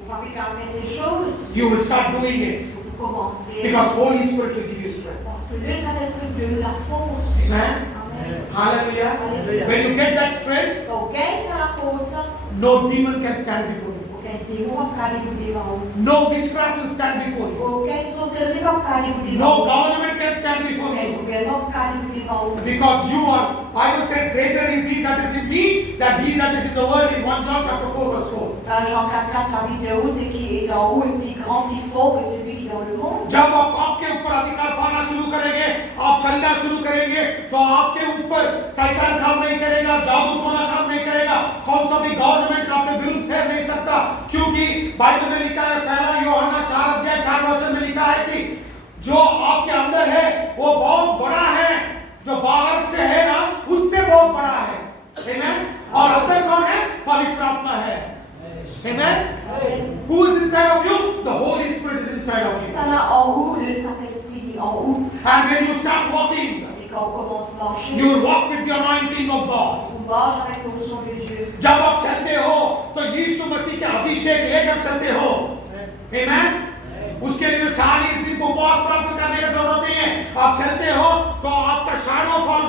Vous n'avez qu'à faire ces choses. You will start doing it Vous commencerez. because Holy Spirit will give you strength. Parce que le Saint-Esprit donne la force. Amen. Amen. Hallelujah. Hallelujah. When you get that strength, Donc, quelle est la force là? no demon can stand before you. Aucun démon ne peut vous devant vous. No witchcraft will stand before you. Aucune sorcellerie ne peut vous devant No vous. government can stand before Aucun you. gouvernement ne peut vous devant vous. Because you are, Bible says, greater is he that is in me than he that is in the world, in 1 John chapter 4 verse 4. Dans Jean 4, la Bible de haut, ce qui est en haut est plus grand, plus fort que celui qui est dans le monde. जब आप आपके ऊपर अधिकार पाना शुरू करेंगे, आप चलना शुरू करेंगे, तो आपके ऊपर शैतान काम नहीं करेगा, जादू टोना काम नहीं करेगा, कौन सा भी गवर्नमेंट आपके विरुद्ध ठहर नहीं सकता, क्योंकि बाइबल में लिखा है, पहला यूहन्ना 4 अध्याय 4 वचन में लिखा है कि जो आपके अंदर है वो बहुत बड़ा है, जो बाहर से है ना उससे बहुत बड़ा है। आमेन। और अंदर कौन है? पवित्र आत्मा है। Amen. Who is inside of you? The Holy Spirit is inside of you. Ça là en haut, le Saint-Esprit est en haut. And when you start walking, Et quand on commence à marcher, you will walk with the anointing of God. on marche avec l'onction de Dieu. जब आप चलते हो तो यीशु मसीह के अभिषेक लेकर चलते हो। Amen. उसके लिए 40 दिन को उपवास प्रार्थना करने की जरूरत नहीं है। आप चलते हो तो आपका शैडो फॉल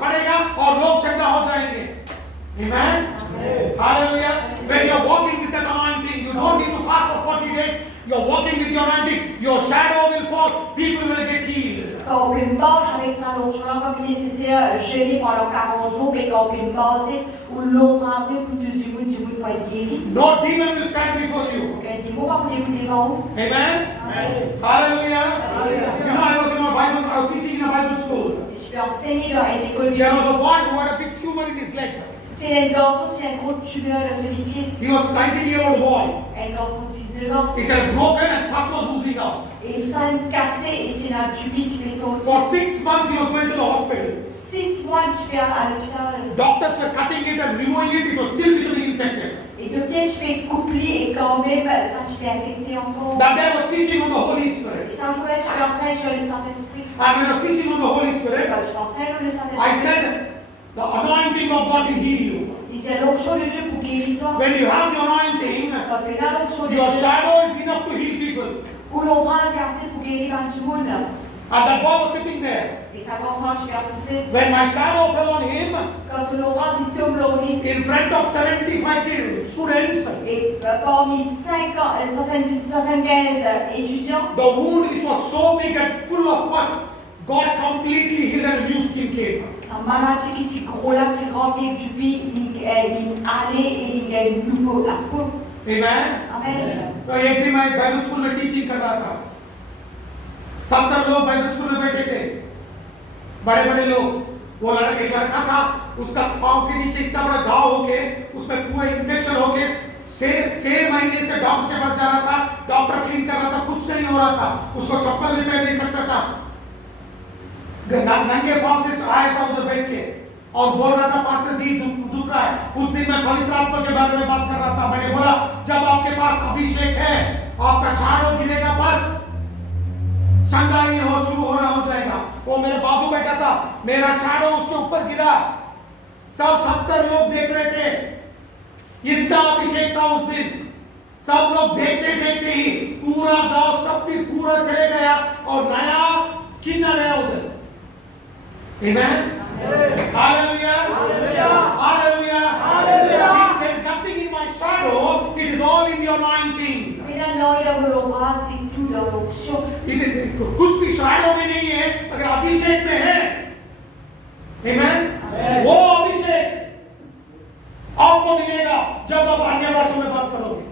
पड़ेगा और लोग चंगा हो जाएंगे। Amen. Hallelujah. When you are walking with that anointing, you don't need to fast for 40 days. You are walking with the anointing. Your shadow will fall. People will get healed. Quand on marche avec ça, l'onction là, comme nécessaire, jeûner pendant 40 jours, et quand on passe, ou l'on passe pour 12 jours, du coup, pas guéri. No demon will stand before you. Aucun démon va venir vous devant vous. Amen. Hallelujah. You know, I was in a Bible. I was teaching in a Bible school. Je peux enseigner dans une école There was biblique. a boy who had a big tumor in his leg. C'est un garçon qui a un gros tumeur de son pied. He was 19-year-old boy. Un garçon de 19 ans. It had broken and pus was oozing out. Et ça a cassé et il a un tubis qui fait sortir. For 6 months, he was going to the hospital. 6 mois je vais à l'hôpital. Doctors were cutting it and removing it. It was still becoming infected. Et peut-être je vais coupler et quand même ça je vais affecter encore. That day I was teaching on the Holy Et Spirit. ça je vais enseigne sur le Saint-Esprit. And when I was teaching on the Holy Spirit, Quand je enseigne sur le I Saint-Esprit, said, the anointing of God will heal you. il dit l'onction de Dieu pour guérir toi. When you have the anointing, Quand tu as l'onction de your Dieu, shadow is enough to heal people. où l'ombrage est assez pour guérir tout le monde. And that boy was sitting there. Et ça commence à persisser. When my shadow fell on him, Quand ce l'ombrage il tombe là au lit, in front of 75 students, et parmi 75 étudiants, the wound which was so big and full of pus God completely healed and a new skin came. Sa maladie qui gros là, qui remplit du pays, il allait et il a une nouveau la peau. Amen. Amen. तो एक दिन मैं Bible school में teaching कर रहा था। 70 लोग Bible school में बैठे थे, बड़े बड़े लोग। वो एक लड़का था, उसका पाँव के नीचे इतना बड़ा घाव होके, उसमें पूरा इन्फेक्शन होके 6 महीने से डॉक्टर के पास जा रहा था। डॉक्टर क्लीन कर रहा था, कुछ नहीं हो रहा था, उसको चप्पल भी पहन नहीं सकता था। नंगे पाँव से आया था उधर बैठ के और बोल रहा था, पास्टर जी दुख रहा है। उस दिन मैं पवित्र आत्मा के बारे में बात कर रहा था। मैंने बोला, जब आपके पास अभिषेक है, आपका शाडो गिरेगा, बस संगाई हो शुरू होना हो जाएगा। वो मेरे बाजू बैठा था, मेरा शाडो उसके ऊपर गिरा। सब 70 लोग देख रहे थे, इतना अभिषेक था उस दिन। सब लोग देखते देखते ही पूरा गांव सब भी पूरा चले गया और नया स्किन आ गया उधर। Amen. Hallelujah. Hallelujah. Hallelujah. There is nothing in my shadow, it is all in the anointing. कुछ भी shadow में नहीं है, अगर अभिषेक में है। Amen. वो अभिषेक आपको मिलेगा जब आप अन्य भाषा में बात करोगे।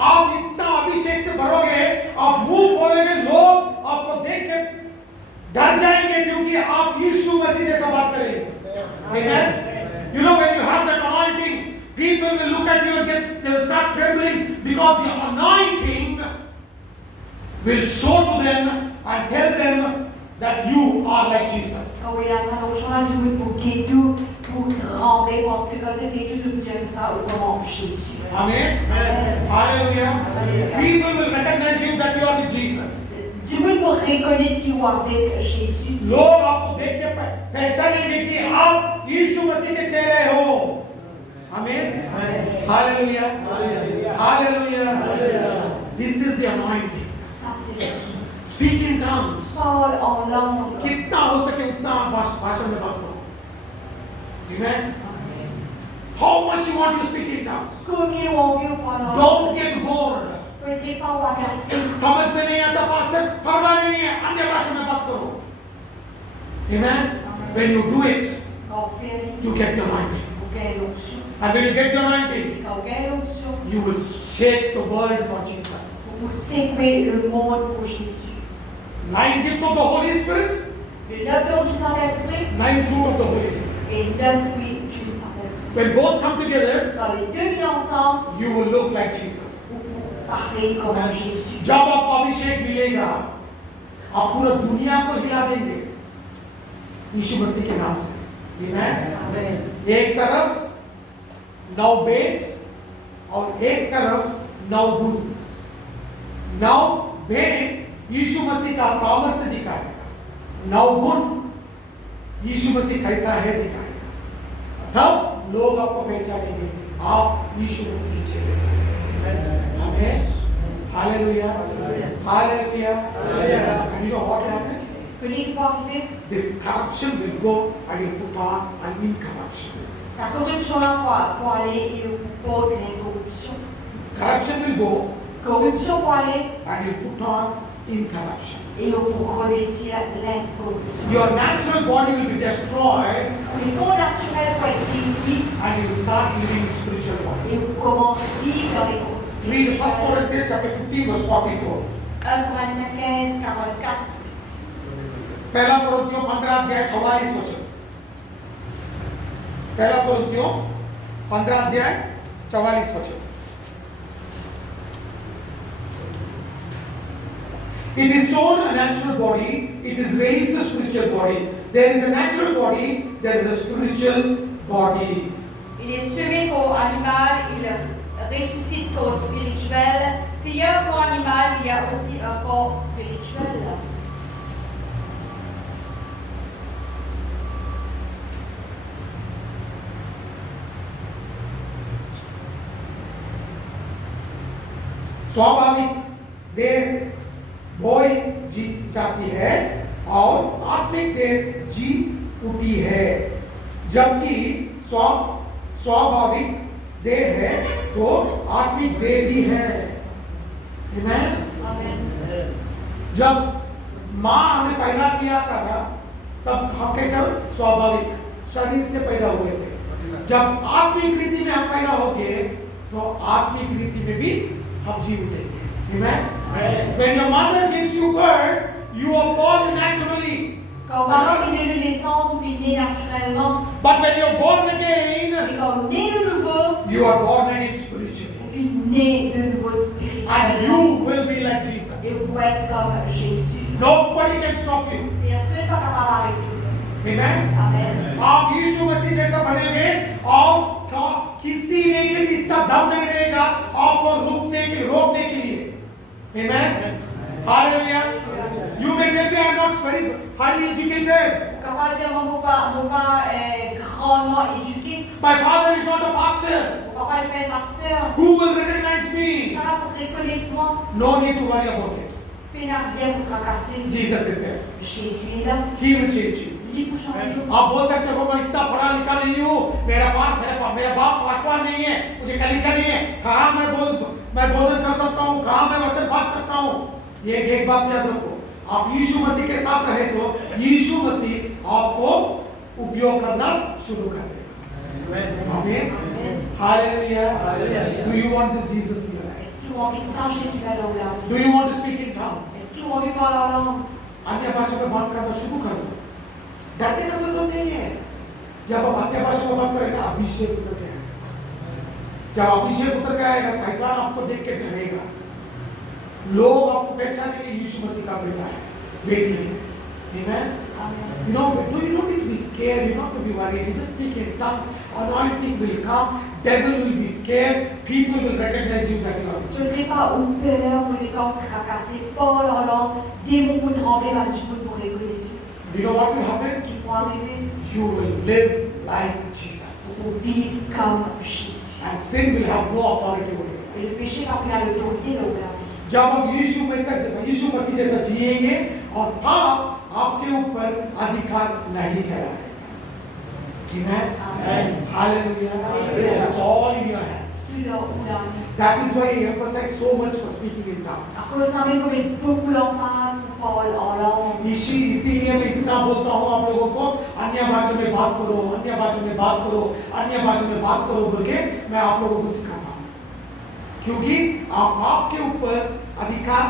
आप इतना अभिषेक से भरोगे, आप मुंह खोलेंगे, लोग आपको देख के डर जाएंगे क्योंकि आप यीशु मसीह जैसा बात करेंगे। Amen. You know, when you have that anointing, people will look at you and they will start trembling because the anointing will show to them and tell them that you are like Jesus. Amen. Hallelujah. People will recognize you that you are with Jesus. लोग आपको देख के पहचानेंगे कि आप यीशु मसीह के चेले हो। आमीन। Hallelujah. Hallelujah. This is the anointing. Speak in tongues. कितना हो सके उतना भाषा में बात करो। Amen. How much you want to speak in tongues? Don't get bored. समझ में नहीं आता पास्टर, परवाह नहीं है, अन्य भाषा में बात करो। Amen. When you do it, you get the anointing. And when you get the anointing, you will shake the world for Jesus. 9 gifts of the Holy Spirit, 9 fruit of the Holy Spirit. When both come together, you will look like Jesus. जब आपको अभिषेक मिलेगा, आप पूरा दुनिया को हिला देंगे यीशु मसीह के नाम से। आमीन। एक तरफ 9 भेंट और एक तरफ 9 गुण। 9 भेंट यीशु मसीह का सामर्थ्य दिखाएगा, 9 गुण यीशु मसीह कैसा है दिखाएगा। तब लोग आपको पहचानेंगे, आप यीशु मसीह के चेले हैं। Amen. Hallelujah. Hallelujah. And you know what happened? This corruption will go and you put on an incorruption. Corruption will go and you put on incorruption. Your natural body will be destroyed and you will start living in spiritual body. Read 1 Corinthians chapter 15 verse 44. 1 Corinthiens 15, 44. पहला कोरिन्थियों 15 अध्याय 44 वचन। पहला कोरिन्थियों 15 अध्याय 44 वचन। It is sown a natural body, it is raised a spiritual body. There is a natural body, there is a spiritual body. Il est semé corps animal, il ressuscite corps spirituel. S'il y a un corps animal, il y a aussi un corps spirituel. स्वाभाविक देह बोई जीत जाती है और आत्मिक देह जीत उठी है, जबकि स्वाभाविक देह है तो आत्मिक देह भी है। Amen? जब माँ हमें पैदा किया था ना, तब हम कैसे स्वाभाविक शरीर से पैदा हुए थे। जब आत्मिक रीति में हम पैदा होंगे तो आत्मिक रीति में भी हम जी उठेंगे। Amen? When your mother gives you birth, you are born naturally. Quand maman fait de naissance, on fait né naturellement. But when you're born again, Mais quand on est de nouveau, you are born again spiritually. on fait né de nouveau And spirituellement. you will be like Et Jesus. vous pouvez être comme Jésus. Nobody can stop you. Personne n'est pas capable d'arrêter. Amen? Amen. आप यीशु मसीह जैसा बनेंगे और किसी ने के भी इतना दम नहीं रहेगा आपको रोकने के लिए। Amen? Hallelujah. You may tell me I am not very highly educated. Comment dire, mon papa est grandement éduqué. My father is not a pastor. Mon papa n'est pas un pasteur. Who will recognize me? Ça va pour reconnaître moi. No need to worry about it. Puis n'a rien pour tracasser. Jesus is there. Jésus est là. He will change you. Il vous change. आप बोल सकते हो मैं इतना पढ़ा लिखा नहीं हूँ, मेरा बाप पासवान नहीं है, मुझे कलीसिया नहीं है, कहाँ मैं बोधन कर सकता हूँ, कहाँ मैं वचन बांट सकता हूँ। ये एक बात याद रखो, आप यीशु मसीह के साथ रहे तो यीशु मसीह आपको उपयोग करना शुरू कर देगा। आमीन। Hallelujah. Do you want this Jesus in your life? Est-ce que vous avez ça Jésus dans la vie? Do you want to speak in tongues? Est-ce que vous avez parlé en langue? अन्य भाषा में बात करना शुरू कर दो, डरने का जरूरत नहीं है। जब हम अन्य भाषा में बात करेंगे अभिषेक उतर के आएगा। जब अभिषेक उतर के आएगा शैतान आपको देख के डरेगा, लोग आपको पहचानेंगे यीशु मसीह का बेटा है, बेटी है। Amen? You know, do you not need to be scared? You not to be worried. You just speak in tongues. Anointing will come. Devil will be scared. People will recognize you that you are Je ne sais Jesus. pas où peur, vous n'êtes pas tracassé, Paul en langue, démons vous trembler, là, du coup, pour reconnaître. Do you know what will happen? Qui vont arriver, You will live like Jesus. pour vivre comme Jésus. And sin will have no authority over you. Et le péché va prendre l'autorité là où la vie. जब आप यीशु मसीह जैसा जिएंगे और पाप आपके ऊपर अधिकार नहीं चलाएगा। Amen. Hallelujah. That's all in your hands. Celui-là où la vie. That is why he emphasized so much for speaking in tongues. À cause ça met comme beaucoup l'emphase pour Paul en langue. इसीलिए मैं इतना बोलता हूँ आप लोगों को अन्य भाषा में बात करो, अन्य भाषा में बात करो, अन्य भाषा में बात करो बोल के मैं आप लोगों को सिखाता हूँ, क्योंकि आप आपके ऊपर अधिकार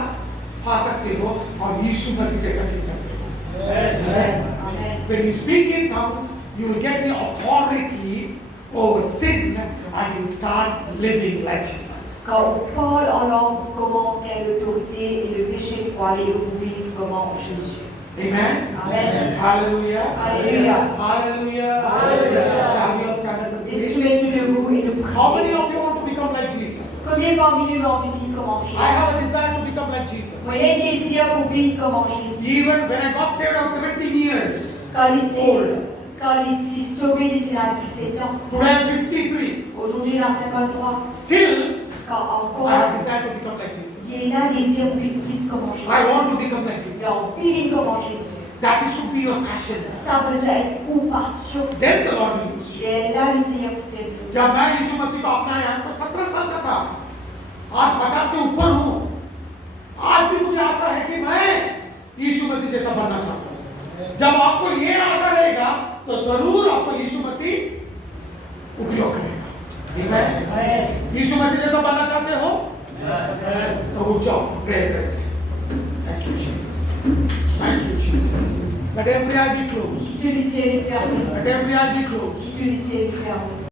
पा सकते हो और यीशु मसीह जैसा जी सकते हो। Amen. When you speak in tongues, you will get the authority over sin and you will start living like Jesus. Quand Paul en langue commence à l'autorité et le péché pour aller au vivre comme Jésus. Amen. Amen. Hallelujah. Hallelujah. Hallelujah. Hallelujah. Shall we all stand up and Et pray? soumettez-nous debout et nous How many prions. of you want to become like Jesus? Combien parmi nous ont envie de vivre comme Jésus? I have a desire to become like Jesus. Vous avez un désir pour vivre comme Jésus. Even when I got saved, I was 17 years. Quand il était sauvé, il était à 17 ans. Today I'm 53. Aujourd'hui, il a 53. Still, Quand encore, I have desire to become like Jesus. il a un désir pour vivre plus comme Jésus. I want to become like Il Jesus. a envie de vivre comme Jésus. That should be your passion. Ça a besoin d'être compassion. Then the Lord will use you. Et là, le Seigneur s'est vu. जब मैं यीशु मसीह को अपनाया तो 17 साल का था, आज 50 के ऊपर हूँ। आज भी मुझे आशा है कि मैं यीशु मसीह जैसा बनना चाहता हूँ। जब आपको ये आशा रहेगा तो जरूर आपको यीशु मसीह उपयोग करेगा। Amen. यीशु मसीह जैसा बनना चाहते हो तो उठ जाओ, प्रे करेंगे। Thank you Jesus. Thank you Jesus. Let every eye be closed. Que le ciel est fermé. Let every eye be closed. Que le ciel est fermé.